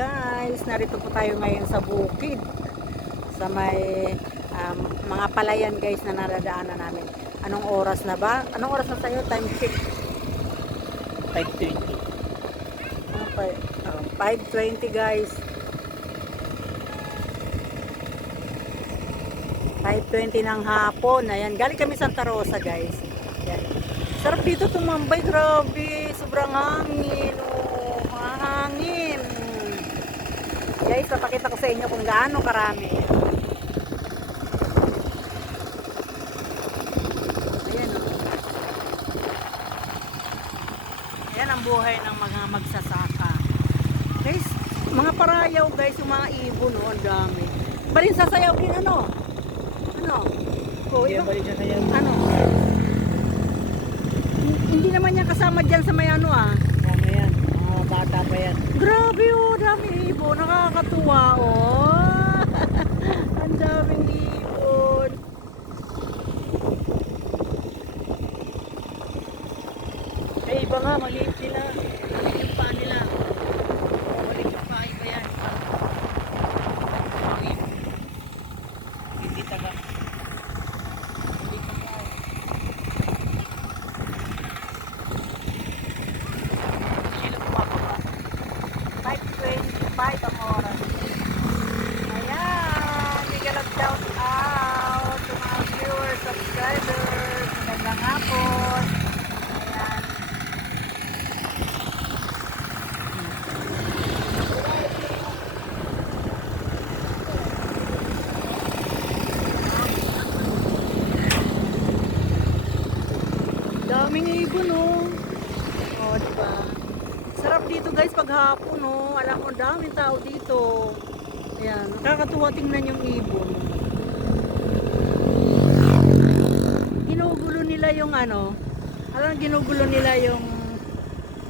guys, narito po tayo ngayon sa bukid sa may mga palayan guys na naradaanan namin. Anong oras na ba? Anong oras na tayo? Time check 5:20. 5:20 guys. 5:20 ng hapon. Ayan, galing kami Santa Rosa guys. Ayan. Sarap dito tumambay, grabe, sobrang hangin. Oh, mahangin. Guys, papakita ko sa inyo kung gaano karami. Ayan oh. Ayan ang buhay ng mga magsasaka. Guys, mga parayaw guys, yung mga ibon oh, ang dami. Balin sasayaw din ano? Ano? Oh, Kaya balik siya kaya. ano? Hindi naman niya kasama dyan sa may ano ah. Ano yan? Mga bata pa yan. Grabe oh, dami ibon. Nakakatuwa oh. Ang daming ibon. Eh, iba nga, maliit sila. Maliit yung paa nila. Maliit yung paa, iba yan. Hindi taga. Hindi taga. Sila pumapapa. 5:25 ang oras. Ayan, bigyan ng shout out sa mga viewers, subscribers. Magandang hapon. Ayan. Daming ibon oh. Oh, diba? Sarap dito guys pag hapon oh. Alam mo, daming tao dito. Ayan, nakakatuwa tingnan yung ibon. Ginugulo nila yung ano. Alam, ginugulo nila yung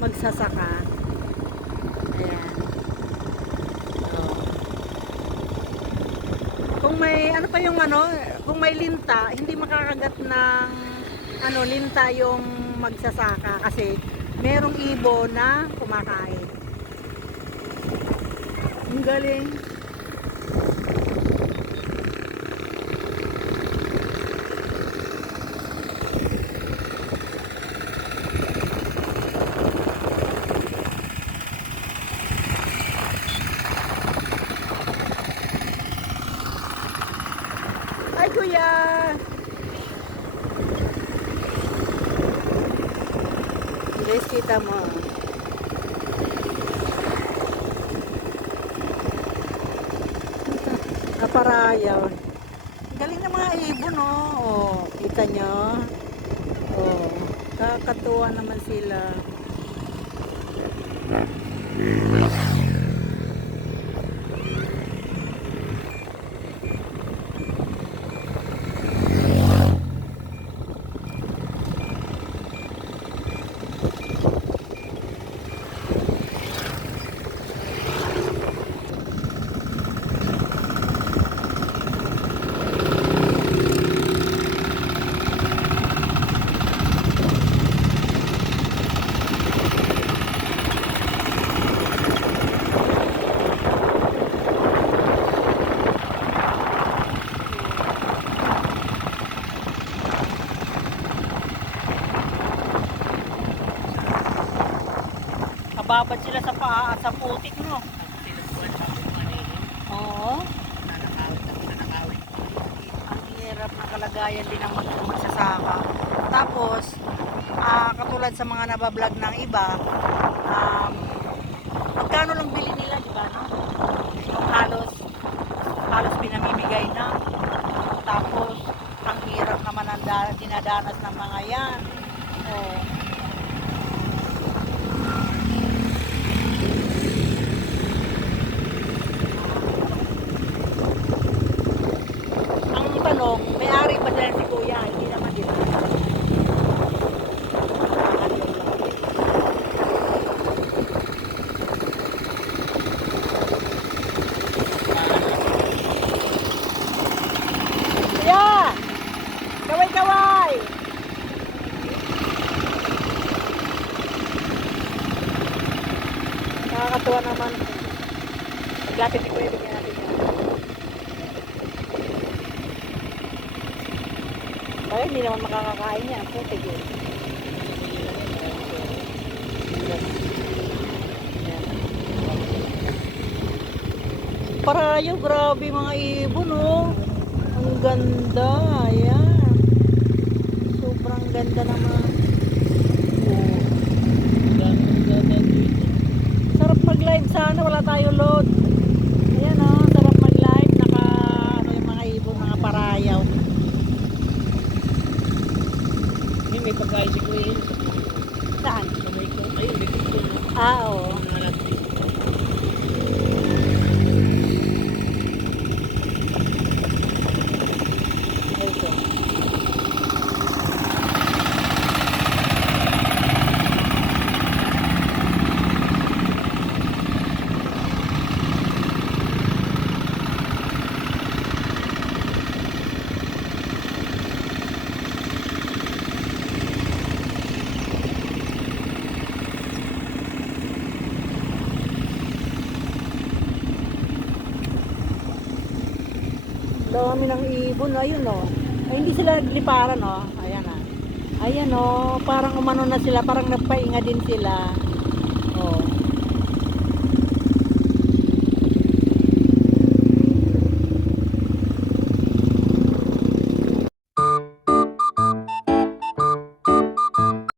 magsasaka. Ayan. Oh. Kung may ano pa yung ano, kung may linta, hindi makakagat ng ano, linta yung magsasaka kasi merong ibon na kumakain. Ang galing. Ay kuya! Guys, kita mo. Naparayaw. Galing ng mga ibon, oh. Oh, kita nyo. Oh, kakatuwa naman sila. Babad sila sa paa at sa putik, no? Oo. Nanakawin. Ang hirap na kalagayan din ng magsasaka. Tapos, katulad sa mga nabablog ng iba, magkano lang bili nila, di ba? No? Yung halos pinamimigay na. Tapos, ang hirap naman ang dinadanas ng mga yan. Oh. Ang tanong, may-ari ba dyan si kuya? Hindi naman din. Kuya! Kaway-kaway! Nakakatuwa naman. Lapit ko yung bigyan natin yan. Kaya hindi naman makakakain yan. Putik yun. Parayo, grabe mga ibon, oh. Ang ganda, ayan. Sobrang ganda naman. Oh. Sarap mag-live sana, wala tayo load. Ayan, oh, sarap mag-live. Naka, ano yung mga ibon, mga parayaw. Yung may pagkain si Kuya. Saan? May ko. Ayun, may ko. Ah, oo. Ito. Dami ng ibon, ayun oh. Ay, hindi sila nagliparan oh. Ayan ah. Ayan oh, parang umano na sila, parang nagpahinga din sila.